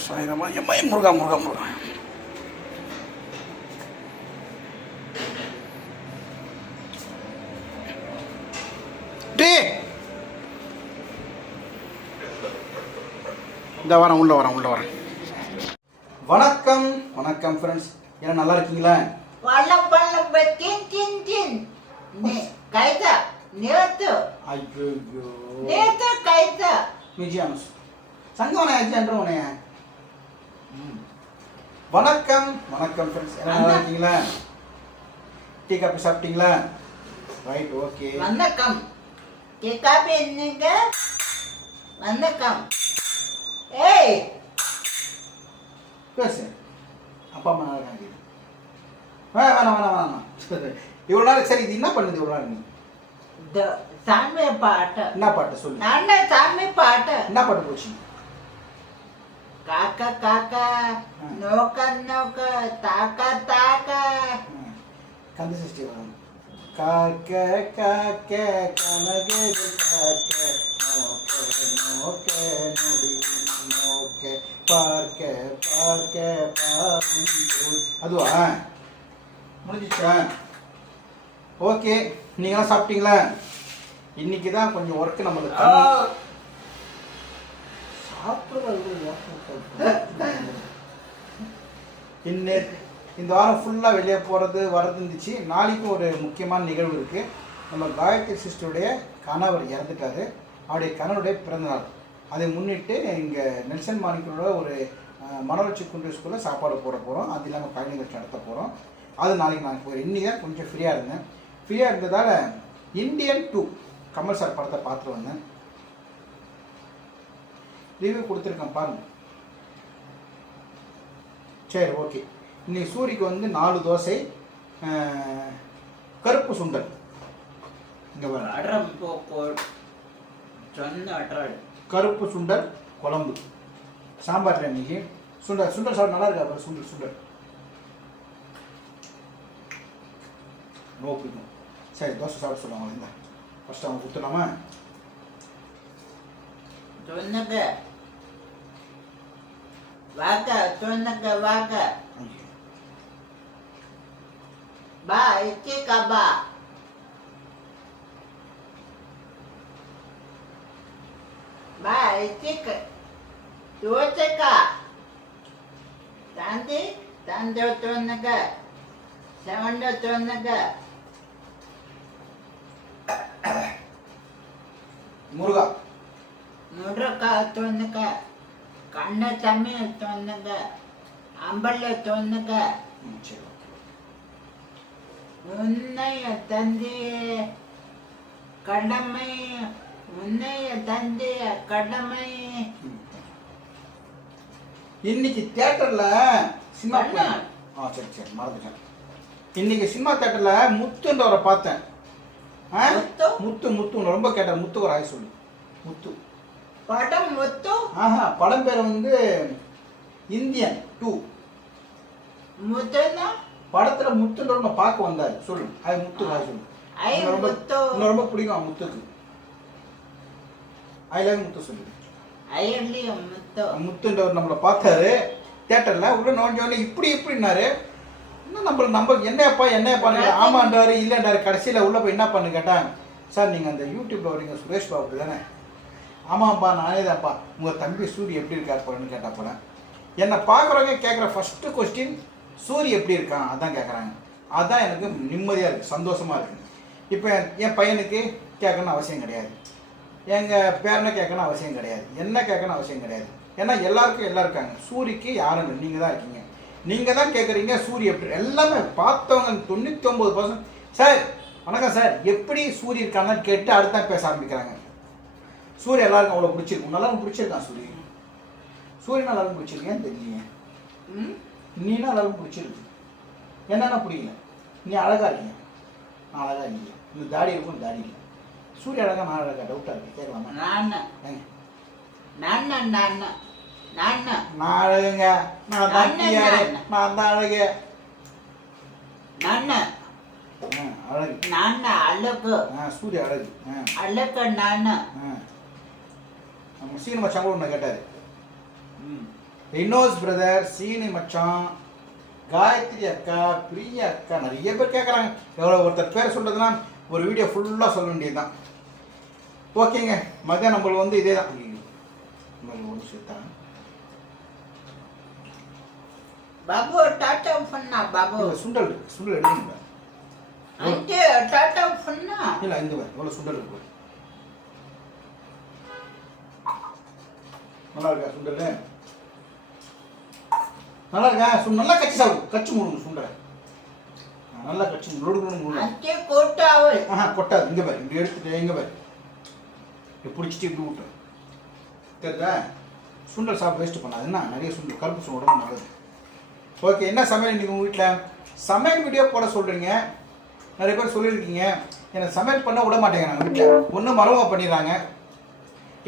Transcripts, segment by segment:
சாயிரமா எம்மா முருகா முருகா முருகா டே இந்த வரேன் உள்ள வரேன் உள்ள வரேன். வணக்கம் வணக்கம் ஃப்ரெண்ட்ஸ் ஏன்னா நல்லா இருக்கீங்களா? வணக்கம் வணக்கம் ஃப்ரெண்ட்ஸ் என்ன நல்லா இருக்கீங்களா? டீ காப்பி சாப்பிட்டீங்களா? Right okay Manakam. Kikapi niga. Manakam. Hey, பேசு அப்பா அம்மா நல்லா இருக்காங்க வேணாம் வேணாம் வேணாம் சரி இவ்வளோ நாள் சரி இது என்ன பண்ணுது இவ்வளோ நாள் நீ the same paata. என்ன பாட்டு சொல்லு Nana same paata. என்ன பாட்டு போச்சு kaka. Noka noka. Taka taka. ம். கந்த சஷ்டி வரும் காக்க காக்க காக்க நோக்க நோக்க நோக்க பார்க்க பார்க்க. அதுவா? முடிஞ்சிச்சா? ஓகே நீங்களாம் சாப்பிட்டீங்களா? இன்னைக்கு தான் கொஞ்சம் ஒர்க்கு நம்மளுக்கு. இன்னே இந்த வாரம் ஃபுல்லாக வெளியே போகிறது வரது இருந்துச்சு. நாளைக்கும் ஒரு முக்கியமான நிகழ்வு இருக்குது நம்ம காயத்ரி சிஸ்டருடைய கணவர் இறந்துட்டாரு. அவருடைய கணவருடைய பிறந்தநாள். அதை முன்னிட்டு இங்கே நெல்சன் மாணிக்கரோட ஒரு அஹ், மனவளர்ச்சி குன்று ஸ்கூலில் சாப்பாடு போட போகிறோம் அது இல்லாமல் கலை நிகழ்ச்சி நடத்த போகிறோம் அது நாளைக்கு நான் போகிறேன் இன்றைக்கி தான் கொஞ்சம் ஃப்ரீயாக இருந்தேன். ஃப்ரீயாக இருந்ததால் இந்தியன் டூ கமல் சார் படத்தை பார்த்துட்டு வந்தேன். ரிவ்யூ கொடுத்துருக்கேன் பாருங்க. சரி ஓகே இன்னைக்கு சூரிக்கு வந்து நாலு தோசை கருப்பு சுண்டல். இங்கே பாருங்க. Aram poko. அட்ராடு. கருப்பு சுண்டல் குழம்பு. சாம்பார் இன்னைக்கு? சுண்டல் சுண்டல் சாப்பிட நல்லா இருக்கா? பாரு சுண்டல் சுண்டல். பிடிக்கும் சரி தோசை சாப்பிட சொல்லுவாங்க இந்த. ஃபஸ்ட்டு அவங்க கொடுத்துடலாமா Chonna Waka, chonna waka. ஐயோ. Ba, ikika ikika. Tuwachaka. Tandi, tando chonaga. Savanda chonaga. முருகா Muraka chonaga. Kanna chami chonaga. Ambala chonaga. ம் சரி ஓகே உன்னைய தந்தைய கடமை உன்னைய தந்தைய கடமை. இன்னைக்கு தியேட்டர்ல சினிமா. ஆ சரி சரி மறந்துட்டேன். இன்னைக்கு சினிமா தியேட்டர்ல முத்துன்றவரை பார்த்தேன்? முத்து? முத்து ரொம்ப கேட்டேன் முத்து ஒரு ஆய் சொல்லு முத்து. படம் முத்து? ஆஹா படம் பேர் வந்து இந்தியன் டூ. முத்துனா படத்துல முத்துன்றவரை பார்க்க வந்தாரு. சொல்லு. அது முத்து சொல்லு ஐ உன்னை ரொம்ப பிடிக்கும் முத்துக்கு. ஐ லவ் முத்து சொல்லு. ஐயர்லி முத்து. முத்துன்றவர் நம்மளை பார்த்தாரு. தேட்டரில் உள்ள நோஞ்சோடனே இப்படி இப்படின்னாரு. இன்னும் நம்மள நம்ம என்னப்பா என்னப்பா ஆமான்றாரு இல்லைன்றாரு கடைசியில் உள்ள போய் என்ன பண்ணு கேட்டேன். சார் நீங்கள் அந்த யூடியூப்ல வரீங்க சுரேஷ் பாபு தானே ஆமாப்பா நானே தான்ப்பா. உங்கள் தம்பி சூரி எப்படி இருக்காருப்பான்னு கேட்டா போல. என்னை பார்க்குறவங்க கேட்குற ஃபஸ்ட்டு கொஸ்டின் சூரி எப்படி இருக்கான்? அதான் கேட்குறாங்க. அதான் எனக்கு நிம்மதியாக இருக்குது சந்தோஷமாக இருக்குது இப்போ என் பையனுக்கு கேட்கணும்னு அவசியம் கிடையாது. எங்கள் பேரனை கேட்கணும் அவசியம் கிடையாது. என்ன கேட்கணும் அவசியம் கிடையாது. ஏன்னா எல்லாருக்கும் எல்லாம் இருக்காங்க. சூரிக்கு யாரும் நீங்கள் தான் இருக்கீங்க. நீங்கள் தான் கேட்குறீங்க சூரி எப்படி? எல்லாமே பார்த்தவங்க தொண்ணூற்றி ஒம்பது பர்சன்ட் சார் வணக்கம் சார். எப்படி சூரிய இருக்கான்னு கேட்டு அடுத்த பேச ஆரம்பிக்கிறாங்க. சூரிய எல்லாருக்கும் அவ்வளோ பிடிச்சிருக்கும் எல்லாருக்கும் பிடிச்சிருக்கான் சூரிய சூரியன் எல்லாருக்கும் பிடிச்சிருக்கேன்னு தெரியலையே ம்? நீனா எல்லாருக்கும் பிடிச்சிருக்கு. என்னென்ன பிடிக்கல? நீ அழகா இருக்கீங்க. நான் அழகா இல்லை. இந்த தாடி இருக்கும் தாடி இல்லை. சூரிய அழகா நான் அழகா டவுட்டாக இருக்கு. கேட்கலாமா? நான் நான் அழகுங்க நான் தான் அண்ணன் டிஆர் அண்ணன். நான் தான் அழகு நான்னு. ஆ, அழகு. நான்னு அழகு. சூரிய அழகு. அழகு நான்னு. ஆ. நம்ம சீனு மச்சான் கூட ஒன்று கேட்டார். வினோஸ் பிரதர் சீனி மச்சான் காயத்ரி அக்கா பிரியா அக்கா நிறைய பேர் கேட்குறாங்க எவ்வளோ ஒருத்தர் பேர் சொல்கிறதுனா ஒரு வீடியோ ஃபுல்லாக சொல்ல வேண்டியது தான் ஓகேங்க. மதியம் நம்மளுக்கு வந்து இதே தான் ஒன்று சேர்த்தாங்க பாபு டாட்டா பண்ணா பாபு. சுண்டல் சுண்டல் எடுங்க அங்கே டாட்டா பண்ணா. இல்ல இந்த பாரு இவ்வளவு சுண்டல் இருக்கு. நல்லா இருக்கா சுண்டல்? நல்லா இருக்கா? சு நல்லா கச்சி சாப்பிடும் கச்சி முழுங்க சுண்டல். நல்லா கச்சி முழுங்க முழுங்க கொட்டாது. இங்க பாரு. இங்க எடுத்துட்டு இங்க பாரு. இப்படி பிடிச்சிட்டு இப்படி விட்டு. தெரியுதா சுண்டல் சாப்பிட்டு வேஸ்ட் பண்ணாது. என்ன? நிறைய சுண்டல் கருப்பு சுண்டல் உடம்பு நல்லது ஓகே என்ன சமையல் இன்றைக்கி உங்கள் வீட்டில் சமையல் வீடியோ போட சொல்கிறீங்க நிறைய பேர் சொல்லியிருக்கீங்க. எனக்கு சமையல் பண்ண விட மாட்டேங்கிறாங்க வீட்டில் ஒன்று மருமக பண்ணிடுறாங்க.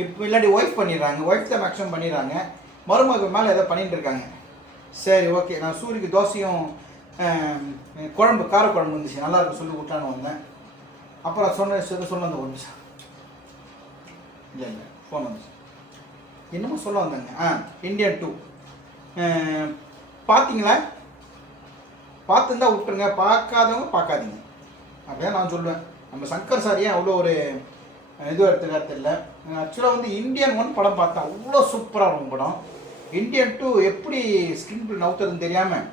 இப்போ இல்லாட்டி ஒய்ஃப் பண்ணிடுறாங்க. ஒய்ஃப் தான் மேக்ஸிமம் பண்ணிடுறாங்க. மருமக மேலே எதோ பண்ணிட்டு இருக்காங்க. சரி ஓகே நான் சூரியக்கு தோசையும் ஆம், குழம்பு காரக்குழம்பு இருந்துச்சு நல்லாயிருக்கும் சொல்லி விட்டான்னு வந்தேன். அப்புறம் சொன்ன சொல்ல சொன்ன வந்த ஒரு நிமிஷம். இல்லைங்க ஃபோன் வந்துச்சு என்னமோ சொல்ல வந்தாங்க. ஆ இண்டியன் டூ பார்த்தீங்களா பார்த்துருந்தா விட்டுருங்க. பார்க்காதவங்க பார்க்காதீங்க. அப்படியே நான் சொல்லுவேன் நம்ம சங்கர் சார் ஏன் அவ்வளோ ஒரு இது எடுத்துக்காரு தெரியல. ஆக்சுவலாக வந்து இந்தியன் ஒன் படம் பார்த்தேன் அவ்வளோ சூப்பராக இருக்கும் படம். இந்தியன் டூ எப்படி ஸ்கிரீன் பிளே நவுத்துறதுன்னு தெரியாமல்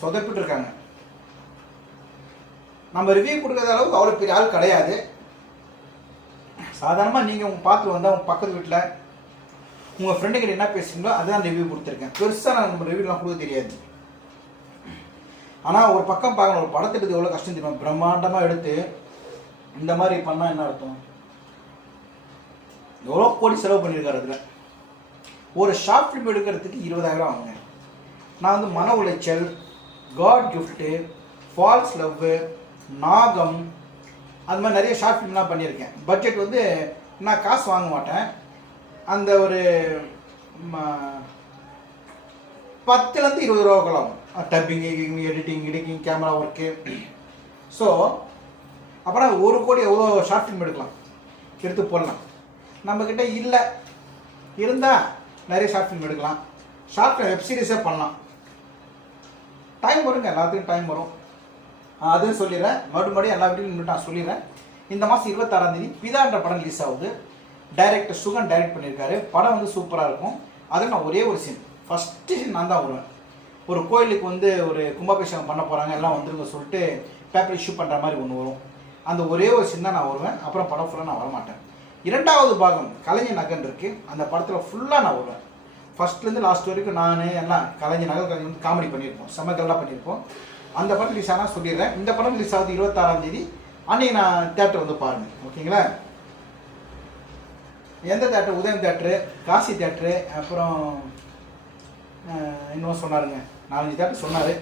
சொதப்பிட்டு இருக்காங்க. நம்ம ரிவ்யூ கொடுக்குற அளவுக்கு அவ்வளோ பெரிய ஆள் கிடையாது. சாதாரணமாக நீங்கள் உங்கள் பார்த்து வந்தால் உங்கள் பக்கத்து வீட்டில் உங்கள் ஃப்ரெண்டுக்கிட்ட என்ன பேசுகிறீங்களோ அதுதான் ரிவ்யூ கொடுத்துருக்கேன். பெருசாக நான் நம்ம ரிவ்யூலாம் கொடுக்க தெரியாது. ஆனால் ஒரு பக்கம் பார்க்கணும் ஒரு படத்தை எடுத்து எவ்வளோ கஷ்டம் தெரியும்? பிரம்மாண்டமாக எடுத்து இந்த மாதிரி பண்ணால் என்ன அர்த்தம்? எவ்வளோ கோடி செலவு பண்ணியிருக்காரு அதில். ஒரு ஷார்ட் ஃபிலிம் எடுக்கிறதுக்கு இருபதாயிரம் ஆகுங்க. நான் வந்து மன உளைச்சல் காட் கிஃப்ட்டு ஃபால்ஸ் லவ்வு நாகம் அது மாதிரி நிறைய ஷார்ட் ஃபிலிம்லாம் பண்ணியிருக்கேன். பட்ஜெட் வந்து நான் காசு வாங்க மாட்டேன். அந்த ஒரு ம- பத்துலேருந்து இருபது ரூபாக்குள்ள ஆகும். Dubbing editing editing camera work so அப்புறம் ஒரு கோடி எவ்வளோ ஷார்ட் ஃபிலிம் எடுக்கலாம். எடுத்து போடலாம். நம்மக்கிட்ட இல்லை. இருந்தால் நிறைய ஷார்ட் ஃபிலிம் எடுக்கலாம். ஷார்ட் ஃபிலிம் வெப் சீரிஸே பண்ணலாம். டைம் வருங்க. எல்லாத்துக்கும் டைம் வரும். ஆஹ் அதுவும் சொல்லிடுறேன். மறுபடியும் எல்லா வீட்லையும் நான் சொல்லிடுறேன். இந்த மாதம் இருபத்தாறாம் தேதி பிதான்ற படம் ரிலீஸ் ஆகுது. டைரக்டர் சுகன் டைரக்ட் பண்ணியிருக்காரு. படம் வந்து சூப்பராக இருக்கும். அதில் நான் ஒரே ஒரு சீன் ஃபஸ்ட்டு சீன் நான் தான் வருவேன். ஒரு கோயிலுக்கு வந்து ஒரு கும்பாபிஷேகம் பண்ண போகிறாங்க எல்லாம் வந்துருங்க சொல்லிட்டு பேப்பர் இஷ்யூ பண்ணுற மாதிரி ஒன்று வரும். அந்த ஒரே ஒரு சீன் தான் நான் வருவேன். அப்புறம் படம் ஃபுல்லாக நான் வரமாட்டேன். இரண்டாவது பாகம் கலைஞர் நகன் இருக்குது அந்த படத்தில் ஃபுல்லாக நான் வருவேன். ஃபர்ஸ்ட்லேருந்து லாஸ்ட் வரைக்கும் நான் எல்லாம் கலைஞர் நகர் கலைஞர் வந்து காமெடி பண்ணியிருப்போம். செமக்கெல்லாம் பண்ணியிருப்போம். அந்த படம் ரிலீஸ் ஆனால் சொல்லிடுறேன். இந்த படம் ரிலீஸ் ஆகுது இருபத்தாறாம் தேதி. அன்னைக்கு நான் தேட்டர் வந்து பாருங்கள் ஓகேங்களா? எந்த தேட்டர் உதயம் தேட்டரு காசி தேட்டரு அப்புறம் இன்னும் சொன்னாருங்க. நாலஞ்சு தேட்டர் சொன்னார்.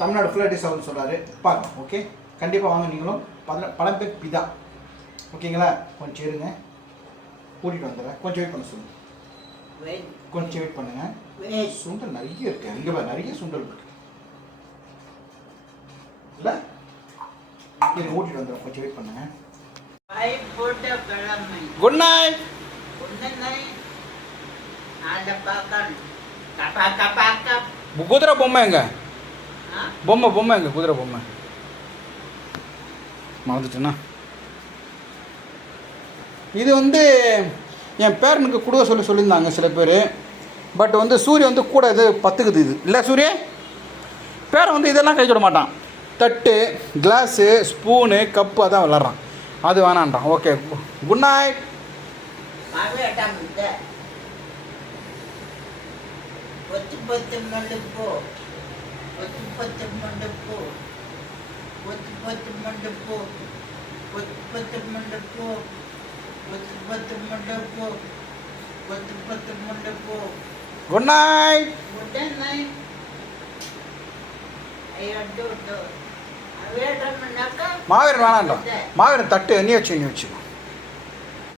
தமிழ்நாடு ஃபுல்லாக ரிலீஸ் ஆகுதுன்னு சொன்னார். பார்க்கலாம் ஓகே? கண்டிப்பாக வாங்க நீங்களும். பதின பல பேர் பிதா. ஓகேங்களா? கொஞ்சம் இருங்க. கூட்டிகிட்டு வந்துடுறேன். கொஞ்சம் வெயிட் பண்ண சொல்லுங்கள் கொஞ்சம் வெயிட் பண்ணுங்கள் சுண்டல் நிறைய இருக்குது அங்கே நிறைய சுண்டல் இருக்குது இல்லை? ஓட்டிட்டு வந்துடும் கொஞ்சம் வெயிட் பண்ணுங்க. குட் நைட் குதிரை பொம்மை எங்க? பொம்மை பொம்மை எங்க? குதிரை பொம்மை. மறந்துட்டேண்ணா இது வந்து என் பேரனுக்கு கொடுக்க சொல்லி சொல்லியிருந்தாங்க சில பேர். பட் வந்து சூரியன் வந்து கூட இது பத்துக்குது இது. இல்லை சூரிய? பேரை வந்து இதெல்லாம் கை மாட்டான். தட்டு கிளாஸு ஸ்பூனு கப்பு அதான் விளாட்றான் அது வேணான்றான் ஓகே குட் நைட் பொத்து பொத்து மண்டு போ பொத்து பொத்து மண்டு போ பொத்து பொத்து மண்டு போ பொத்து பொத்து மண்டு போ பொத்து பொத்து மண்டு போ பொத்து குட் நைட் குட் நைட் ஐயோ டோ டோ மாவீரன் வேணான்றான் மாவீரன் தட்டு நீ வச்சு நீ வச்சு.